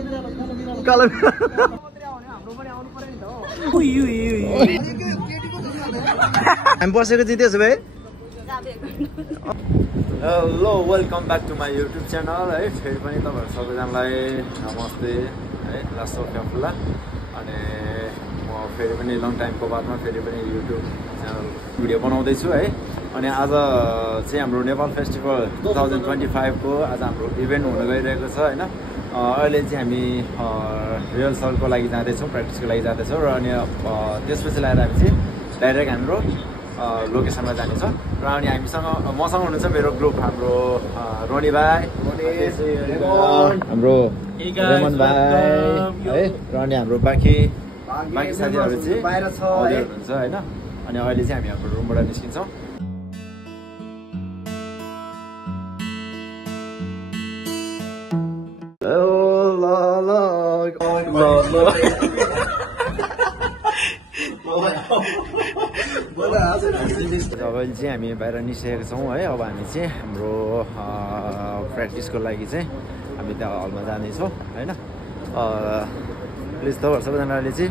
कालो हामी बसेको चाहिँ त्यसो भए hello welcome back to my YouTube channel है फेरि पनि तपाईँहरू सबैजनालाई नमस्ते है लास्ट फुल्ला अनि म फेरि पनि लङ टाइमको बादमा फेरि पनि युट्युब च्यानल भिडियो बनाउँदैछु है अनि आज चाहिँ हाम्रो नेपाल फेस्टिभल 2025 को आज हाम्रो इभेन्ट हुन गइरहेको छ होइन अहिले चाहिँ हामी रिहर्सलको लागि जाँदैछौँ प्र्याक्टिसको लागि जाँदैछौँ र अनि त्यसपछि लगाएर हामी चाहिँ डाइरेक्ट हाम्रो लोकेसनमा जानेछौँ र अनि हामीसँग मसँग हुनुहुन्छ मेरो ग्रुप हाम्रो रोनी भाइ हाम्रो रेमन भाइ है र अनि हाम्रो बाँकी साथीहरू चाहिँ बाहिर छ हुनुहुन्छ होइन अनि अहिले चाहिँ हामी हाम्रो रुमबाट निस्किन्छौँ अब चाहिँ हामी बाहिर निस्केका छौँ है अब हामी चाहिँ हाम्रो प्र्याक्टिसको लागि चाहिँ हामी त्यहाँ हलमा जानेछौँ होइन प्लिज तपाईँहरू सबैजनाले चाहिँ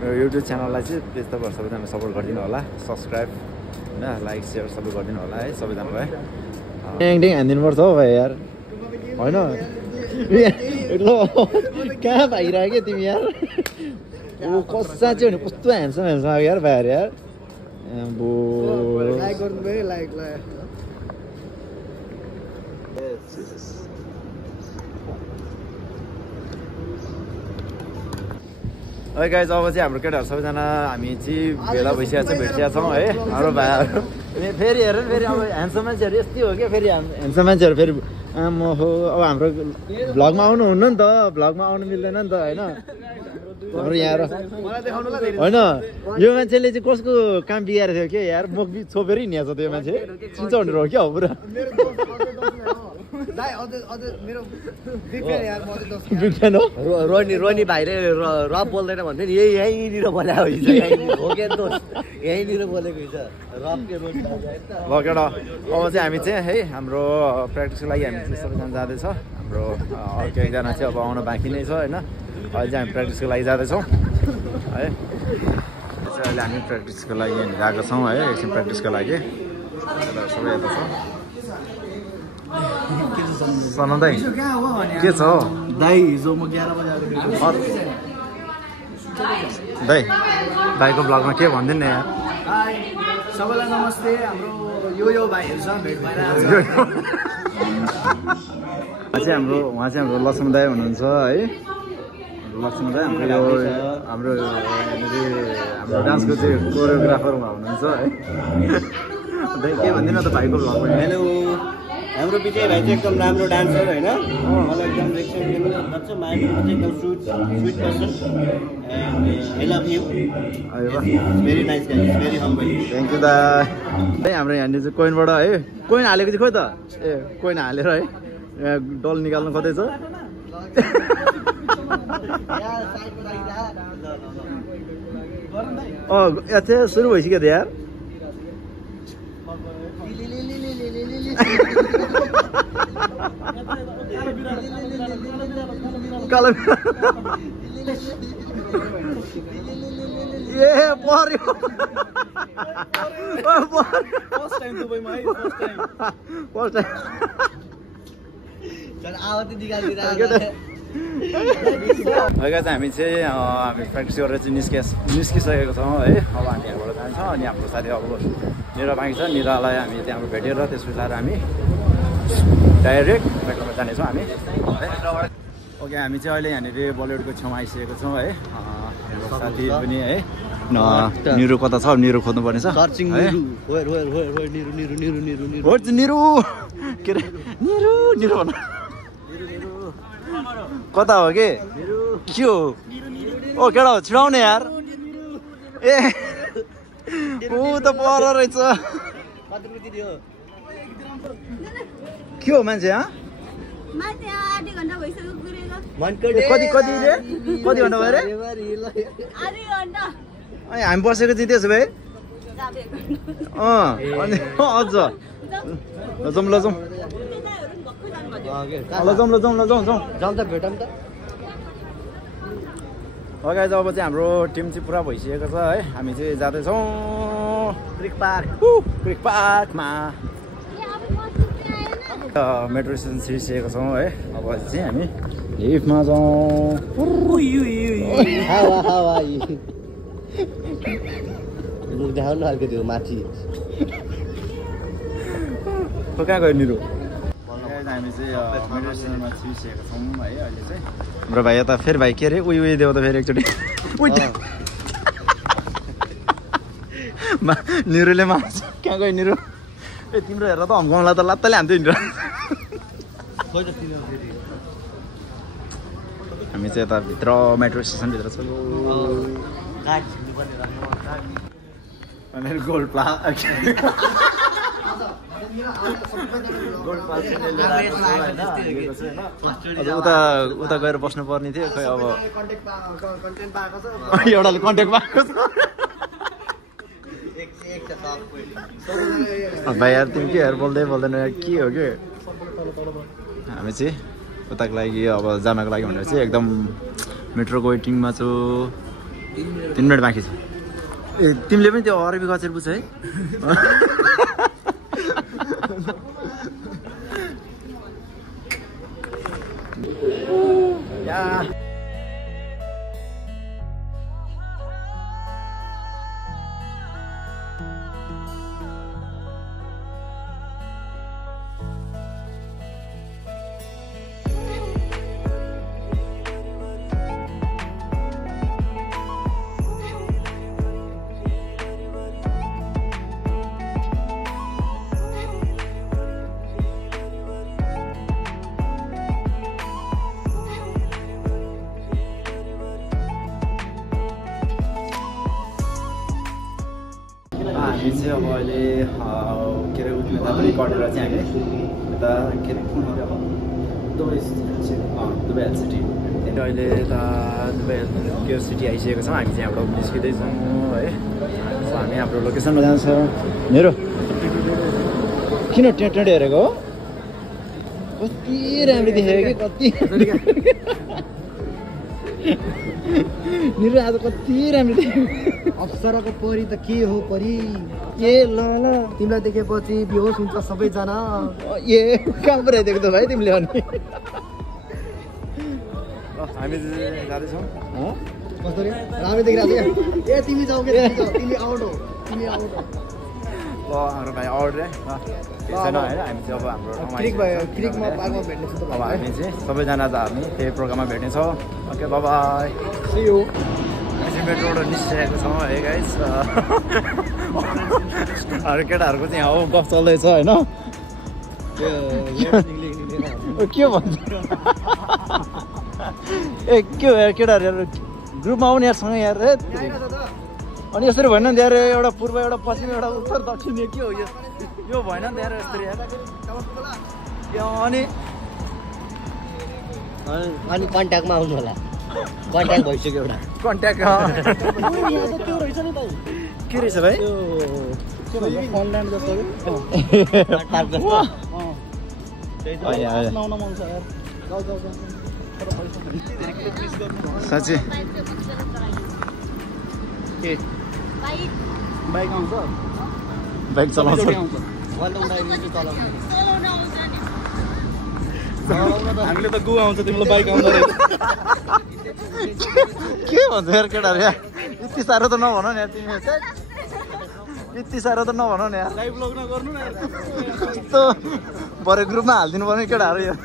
मेरो युट्युब च्यानललाई चाहिँ प्लिज तपाईँहरू सबैजना सपोर्ट गरिदिनु होला सब्सक्राइब होइन लाइक सेयर सबै गरिदिनु होला है सबैजनालाई ट्याङ हानिदिनुपर्छ हौ भाइ यार होइन ल कहाँ भागिरह्यो क्या तिमी यार कसा चाहिँ भने कस्तो ह्यान्डसम यार भाइहरू यार है गाइज अब चाहिँ हाम्रो केटाहरू सबैजना हामी चाहिँ भेला भइसकेको छ भेटिसकेका छौँ है हाम्रो भाइहरू फेरि हेर फेरि अब ह्यान्डसम मान्छेहरू यस्तै हो क्या फेरि ह्यान्डसम मान्छेहरू फेरि आम्म हो अब हाम्रो भ्लगमा आउनु हुन्न नि त भ्लगमा आउनु मिल्दैन नि त होइन हाम्रो यहाँ होइन यो मान्छेले चाहिँ कसको काम बिगाएर थियो क्या यार मुख छोपेरै हिँडेको छ त्यो मान्छे चिन्छ भनेर हो क्या हो पुरा रोनी भाइले रफ बोल्दैन भन्थ्यो नि यहीँनिर बोलाएको हिजो हो क्या दोस्त यहीँनिर बोलेको हिजो रफ के रोनी ल केटा अब चाहिँ हामी चाहिँ है हाम्रो प्र्याक्टिसको लागि हामी चाहिँ सबैजना जाँदैछ हाम्रो अर्को एकजना चाहिँ अब आउन बाँकी नै छ होइन अहिले चाहिँ हामी प्र्याक्टिसको लागि जाँदैछौँ है अहिले हामी प्र्याक्टिसको लागि गएको छौँ है एकछिन प्र्याक्टिसको लागि सबै यता छ सनाउँदै के छ हौ दाइ हिजो म 11 बजे दाइको ब्लगमा के भनिदिनु न यार सबैलाई नमस्ते हाम्रो यो भाइहरूसँग भेट भइरहेको छ उहाँ चाहिँ हाम्रो लक्ष्मण दाइ हुनुहुन्छ है लक्ष्मण दाइ हाम्रो डान्सको चाहिँ कोरियोग्राफर उहाँ हुनुहुन्छ है दाइ के भनिदिनु त भाइको ब्लगमा हेलो हाम्रो विजय भाइ चाहिँ एकदम राम्रो डान्सर होइन मलाई एकदम रेस्पेक्ट गर्छ माइन्डमा चाहिँ एकदम sweet person I love you very nice guys very humble thank you दाइ हाम्रो यहाँनिर चाहिँ कोइनबाट है कोइन हालेको चाहिँ खोइ त ए कोइन हालेर है यहाँ डल निकाल्नु खोज्दैछ यहाँ चाहिँ सुरु भइसक्यो त यार कालो ए पर्यो फर्स्ट टाइम दुबईमा है फर्स्ट टाइम हामी चाहिँ हामी प्र्याक्टिस गरेर चाहिँ निस्किसकेको छौँ है अब हामी यहाँबाट जान्छौँ अनि हाम्रो साथी अब निरा बाँकी छ निरालाई हामी त्यहाँबाट भेटेर त्यस पछाडि हामी डाइरेक्ट प्र्याक्टिसमा जानेछौँ हामी ओके हामी चाहिँ अहिले यहाँनिर बलिउडको छेउमा आइसकेको छौँ है हाम्रो साथी पनि है निरु कता छ निरु खोज्नुपर्ने छ निरु के अरे निरु भन कता हो के हो ओ केटा हो छिडाउने यार ए ऊ त पर रहेछ के हो मान्छे कति घन्टा भयो अरे हामी बसेको चाहिँ त्यसो भए अनि अझ जाउँ ल जाउँ ल जाउँ गाइज अब चाहिँ हाम्रो टिम चाहिँ पुरा भइसकेको छ है हामी चाहिँ जाँदैछौँ क्रिक पार्कमा मेट्रो स्टेसन छिरिसकेको छौँ है अब चाहिँ हामी लिफ्टमा जाउँ देखाउनु अलिकति माथि कहाँ गयो निरो हामी चाहिँ मेट्रो स्टेसनमा छिरिसकेको छौँ है अहिले चाहिँ हाम्रो भाइ यता फेरि भाइ के अरे उयो देऊ त फेरि एकचोटि निरोले मान्छ कहाँ गयो निरो ए तिम्रो हेर त हम्काउँला त लात्ताले हान्थ्यो निरो हामी चाहिँ यता भित्र मेट्रो स्टेसनभित्र छौँ गोल्ड उता गएर बस्नु पर्ने थियो खै अब एउटाले कन्ट्याक्ट पाएको छ भाइ यार तिमी के बोल्दै बोल्दैन के हो कि हामी चाहिँ उताको लागि अब जानको लागि भनेर चाहिँ एकदम मेट्रोको वेटिङमा छु 3 मिनट बाँकी छ ए तिमीले पनि त्यो अरबी कचेर बुझ है हामी चाहिँ अब अहिले के अरे उठ्नु पनि कटेर चाहिँ हामी यता के अरे दुबई एलसिटी अहिले यता दुबई सिटी आइसकेको छौँ हामी चाहिँ यहाँबाट निस्किँदैछौँ है सो हामी हाम्रो लोकेसनमा जान्छ मेरो किन टेट हेरेको हो कति राम्रो देखेको कि कति निरो आज कति राम्रो देखेको अप्सराको परी त के हो परी ए ल तिमीलाई देखेपछि बेहोस हुन्छ सबैजना ए कहाँ पो रहेको त भाइ तिमीले अनि हामी जाँदैछौँ कसरी राम्रो देखिरहेको ए तिमी जाऊ के तिमी आउट हो तिमी आउट हो ल हाम्रो भाइ आउट रे छैन होइन हामी चाहिँ अब हाम्रो क्रिकमा पार्कमा भेट्नेछौँ अब हामी चाहिँ सबैजना हामी त्यही प्रोग्राममा भेट्नेछौँ ओके बाई सी यू मेट्रोबाट निस्किरहेको छौँ है गाइस अरू केटाहरूको चाहिँ हो गफ चल्दैछ होइन के भन्छ ए के हो यार केटाहरू ग्रुपमा आउने यारसँग यार अनि यसरी भएन नि त यार एउटा पूर्व एउटा पश्चिम एउटा उत्तर दक्षिण के हो यो भएन नि त यार यसरी अनि कन्ट्याक्टमा आउनु होला कन्ट्याक्ट भइसक्यो एउटा कन्ट्याक्ट के रहेछ भाइ साँच्ची बाइक आउँछ बाइक चलाउँछ हामीले त गु आउँछ तिमीलाई बाइक आउँदो रहेछ के भन्छ यार केटाहरू यार यति साह्रो त नभन नि यार तिमी यति साह्रो त नभन नि यार लाइभ ब्लग नगर्नु न यार यस्तो भरे ग्रुपमा हालिदिनु पर्ने केटाहरू यार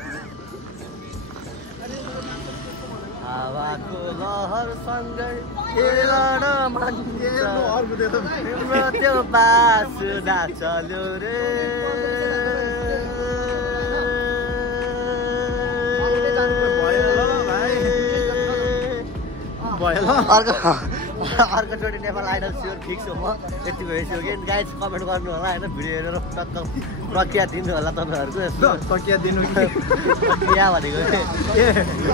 हावाको लहर सँगै खेलन मान्छे त्यो बासुना चल्यो रे अर्कोचोटि नेपाल आइडल स्योर फिक्स हो म यति भइसक्यो कि गाइज कमेन्ट गर्नु होला होइन भिडियो हेरेर टक्क प्रक्रिया दिनु होला तपाईँहरूको यस्तो तकिया दिनु तकिया भनेको ए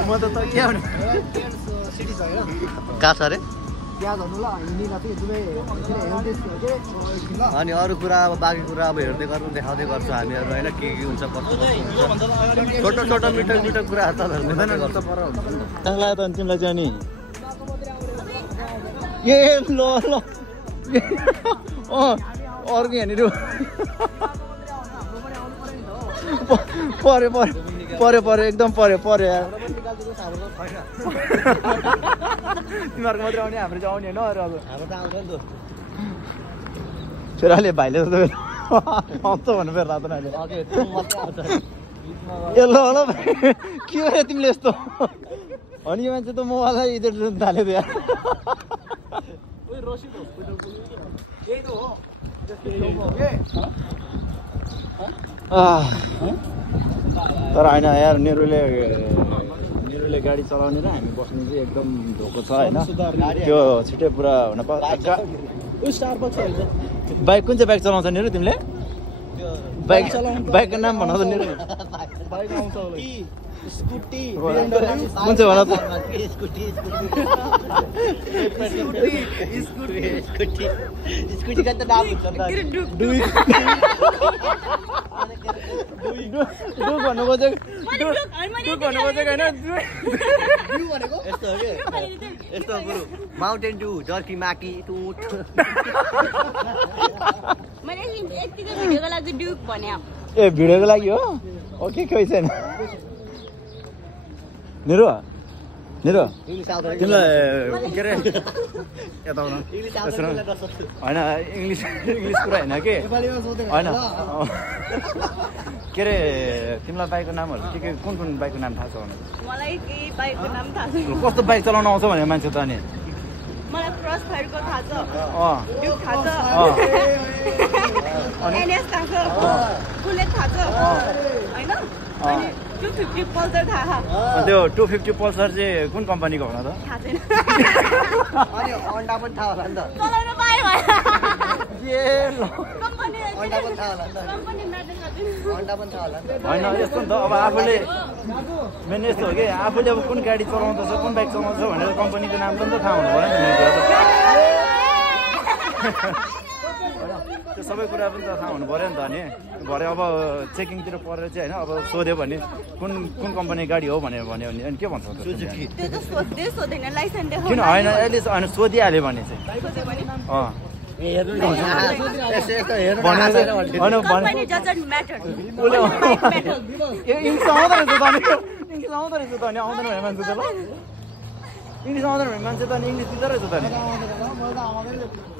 म त तकिया भने कहाँ छ अरे त्यहाँ झन् ल हिँडिरहेको थियो एकदमै अनि अरू कुरा अब बाँकी कुरा अब हेर्दै गर्नु देखाउँदै गर्छौँ हामीहरू होइन के हुन्छ कस्तो हुन्छ छोटो छोटो मिठो मिठो कुराहरू त हुँदैन गर्छ पर कहाँ लाग्यो त अनि तिमीलाई चाहिँ अनि ए ल ल अर्को यहाँनिर पर्यो एकदम पर्यो यार तिमीहरूको मात्रै आउने हाम्रो चाहिँ आउने होइन अरू अब हाम्रो त आउँछ नि त छोराले भाइले आउँछ भन्नु फेरि रातो नाले ए ल ल के भयो तिमीले यस्तो अनि यो मान्छे त मवाला इज्जत लिन थाल्यो त यार तर होइन यार नेहरूले गाडी चलाउने र हामी बस्ने चाहिँ एकदम धोको छ होइन त्यो छिटै पुरा हुन बाइक कुन चाहिँ बाइक चलाउँछ नि तिमीले बाइकको नाम भन त नि स्कुटी कुन चाहिँ भन त स्कुटीको त नाम हुन्छ डुक भन्नु खोजेको होइन यस्तो हो कि यस्तो गुरु माउन्टेन डु जर्की माकी टुट मैले यतिको भिडियोको लागि ड्युक भन्या ए भिडियोको लागि हो ओके खोइ छैन निरु तिमीलाई के अरे यता आउन होइन इङ्ग्लिस कुरा होइन कि होइन के अरे तिमीलाई बाइकको नामहरू के कुन बाइकको नाम थाहा छ भने मलाई केही बाइकको नाम थाहा छैन कस्तो बाइक चलाउन आउँछ भने मान्छे त अनि मलाई क्रस फायरको थाहा छ ड्युक थाहा छ एनएस थाहा छ बुलेट थाहा छ होइन अनि 250 पल्सर थाहा त्यो 250 पल्सर चाहिँ कुन कम्पनीको होला त थाहा छैन अनि अन्डा पनि थाहा होला नि त चलाउन पाएँ भयो ए ल कम्पनी अन्डा पनि थाहा होला नि त कम्पनी म्याटर गर्दैन अन्डा पनि थाहा होला नि त होइन यस्तो नि त अब आफूले मेन यस्तो हो कि आफूले अब कुन गाडी चलाउँदैछ कुन बाइक चलाउँछ भनेर कम्पनीको नाम पनि त थाहा हुनु पऱ्यो नि त्यो सबै कुरा पनि त थाहा हुनु पऱ्यो नि त अनि भरे अब चेकिङतिर परेर चाहिँ होइन अब सोध्यो भने कुन कम्पनी गाडी हो भनेर भन्यो भने अनि के भन्छ त्यो त सोध्दैन लाइसेन्स देखाउ किन होइन अहिले होइन सोधिहाल्यो भने चाहिँ कम्पनी डजन्ट म्याटर इङ्ग्लिस आउँदो रहेछ त अनि आउँदैन भने मान्छे त ल इङ्ग्लिस आउँदैन भने मान्छे त अनि इङ्ग्लिस दिँदो रहेछ त नि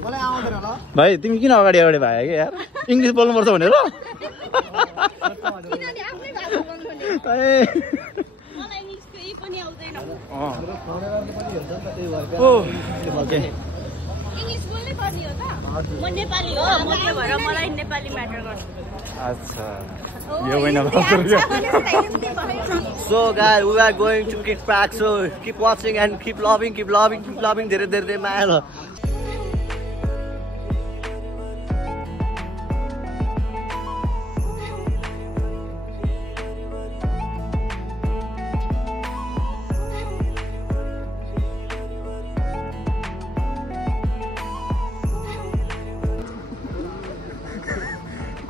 भाइ तिमी किन अगाडि भयो कि यार इङ्ग्लिस बोल्नुपर्छ भनेर अच्छा So guys, we are going to kick back. So keep watching and keep loving. धेरै माया ल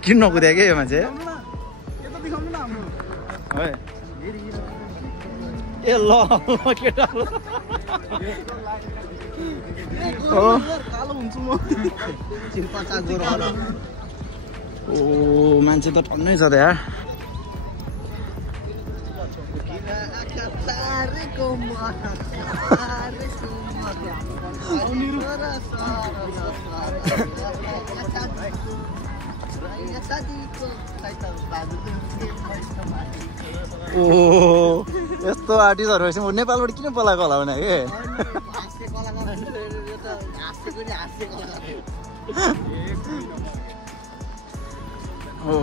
किन नकुद्या के यो मान्छे ए ल केटा ओ मान्छे त टन्नै छ त यार ओ यस्तो आर्टिस्टहरू भएपछि नेपालबाट किन बोलाएको होला भने के ओ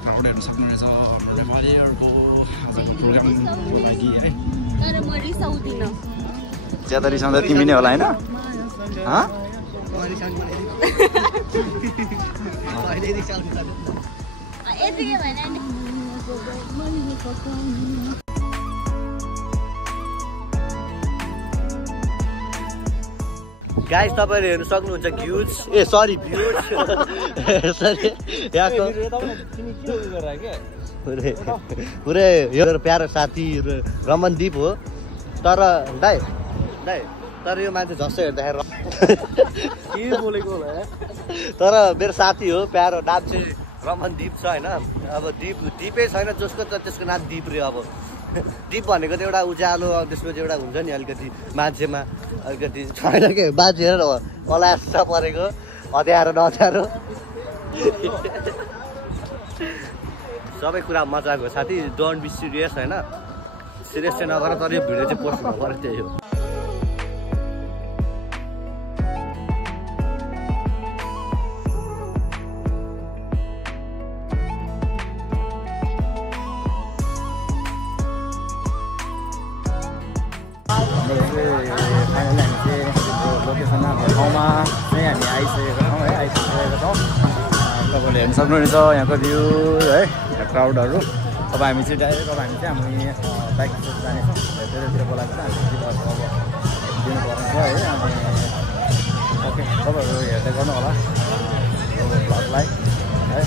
क्राउड हेर्न सक्नु रहेछ हाम्रो नेपालीहरूको प्रोग्रामको लागि तर म रिसाउँदिन ज्यादा रिसाउँदा तिमी नै होला होइन यतिकै भएन नि गाइस तपाईहरु हेर्न सक्नुहुन्छ भ्यूज सरी भ्यूज सरी यहाँको पुरै यो प्यारो साथी रमनदीप हो तर दाइ तर यो मान्छे झस्सो हेर्दाखेरि के बोलेको होला यार तर मेरो साथी हो प्यारो नाम चाहिँ रमनदीप छ होइन अब दिपै छैन जसको त त्यसको नाम दिप रे अब दिप भनेको त एउटा उज्यालो त्यसपछि एउटा हुन्छ नि अलिकति मान्छेमा अलिकति छैन के बाजे हेर अलास परेको हत्यारो नहत्यारो सबै कुरा मजाको साथी डोन्ट बी सिरियस होइन सिरियस चाहिँ नगर तर यो भिडियो चाहिँ पोस्ट नगर त्यही हो लोकेसन ठाउँमा चाहिँ हामी आइसकेका छौँ है तपाईँले हेर्न सक्नुहुनेछ यहाँको भ्यू है क्राउडहरू अब हामी चाहिँ डाइरेक्ट अब हामी चाहिँ हामी बाइक जानेछौँ त्यतातिर बोलाएको छ हामी अब दिनुपर्ने छ है अनि ओके तपाईँहरू हेर्दै गर्नु होला भ्लगलाई है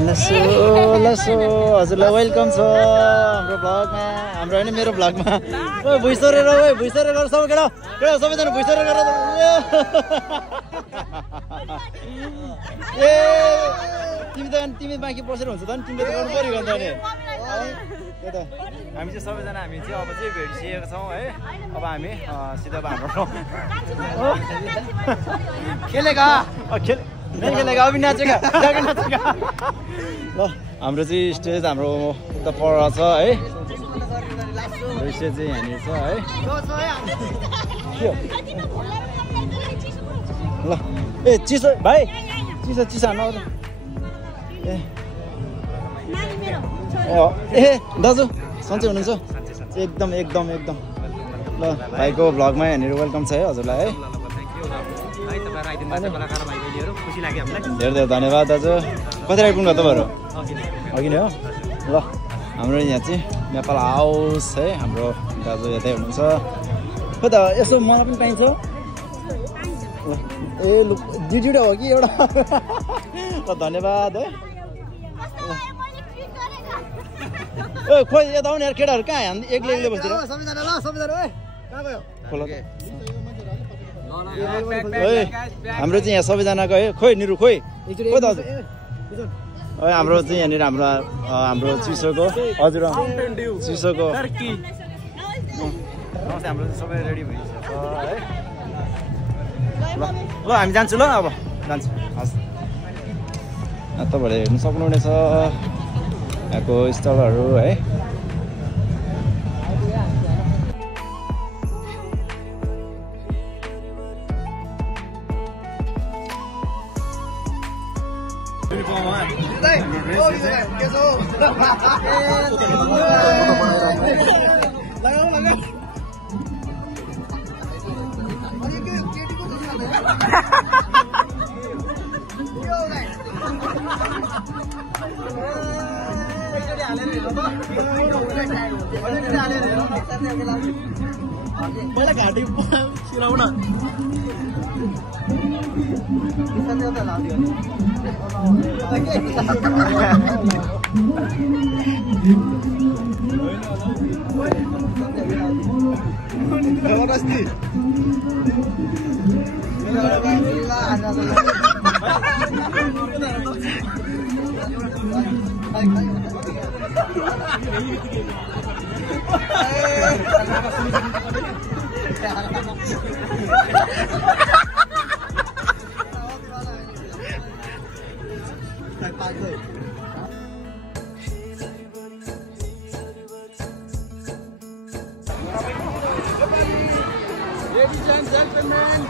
लसो हजुरलाई वेलकम छ हाम्रो भ्लगमा हाम्रो होइन मेरो भ्लगमा ओ भुइँसरे गर सबै केटा सबैजना भुइँसरे गर ए तिमी बाँकी बसेर हुन्छ त नि तिमीले त गर्नु पऱ्यो अन्त नि त्यही त हामी चाहिँ सबैजना हामी चाहिँ अब चाहिँ भेटिसकेका छौँ है अब हामी सिधा हाम्रो खेलेका खेलेका अभि नाचेका ल हाम्रो चाहिँ स्टेज हाम्रो उता पर छ है हाम्रो स्टेज चाहिँ यहाँनिर छ है ल ए चिसो भाइ चिसो हान्नु ए दाजु सन्चै हुनुहुन्छ एकदम ल भाइको भ्लगमा यहाँनिर वेलकम छ है हजुरलाई है धेरै धेरै धन्यवाद दाजु कति राइपुग्नु तपाईँहरू अघि नै हो ल हाम्रो यहाँ चाहिँ नेपाल हाउस है हाम्रो दाजु यतै हुनुहुन्छ खोइ त यसो मलाई पनि पाइन्छ ए लु दुईवटा हो कि एउटा ल धन्यवाद है ए खोइ यता आउने केटाहरू कहाँ हामी एक्लै बस्छ हाम्रो चाहिँ यहाँ सबैजनाको है खोइ निरु खोइ दाजु हाम्रो चाहिँ यहाँनिर हाम्रो चिसोको हजुर चिसोको हाम्रो सबै रेडी भइसक्यो है ल हामी जान्छु ल अब जान्छु हस् तपाईँहरूले हेर्नु सक्नुहुनेछ यहाँको स्थलहरू है मलाई घाँटी सिलाउन Ladies and gentlemen,